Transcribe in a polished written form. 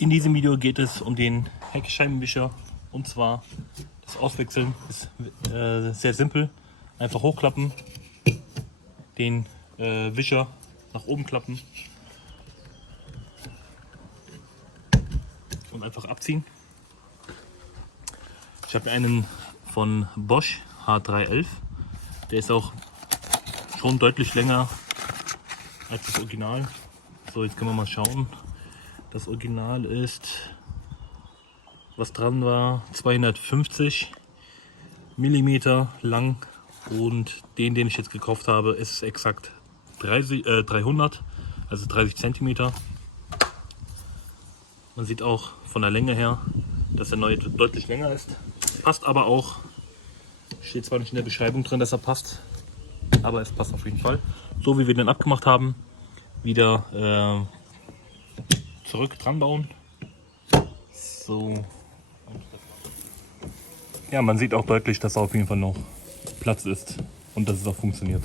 In diesem Video geht es um den Heckscheibenwischer, und zwar das Auswechseln ist sehr simpel. Einfach hochklappen, den Wischer nach oben klappen und einfach abziehen. Ich habe einen von Bosch H311, der ist auch schon deutlich länger als das Original. So, jetzt können wir mal schauen. Das Original ist, was dran war, 250 mm lang, und den ich jetzt gekauft habe, ist exakt 300, also 30 cm. Man sieht auch von der Länge her, dass der neue deutlich länger ist. Passt aber auch, steht zwar nicht in der Beschreibung drin, dass er passt, aber es passt auf jeden Fall. So wie wir den abgemacht haben, wieder zurück dran bauen. So. Ja, man sieht auch deutlich, dass da auf jeden Fall noch Platz ist und dass es auch funktioniert.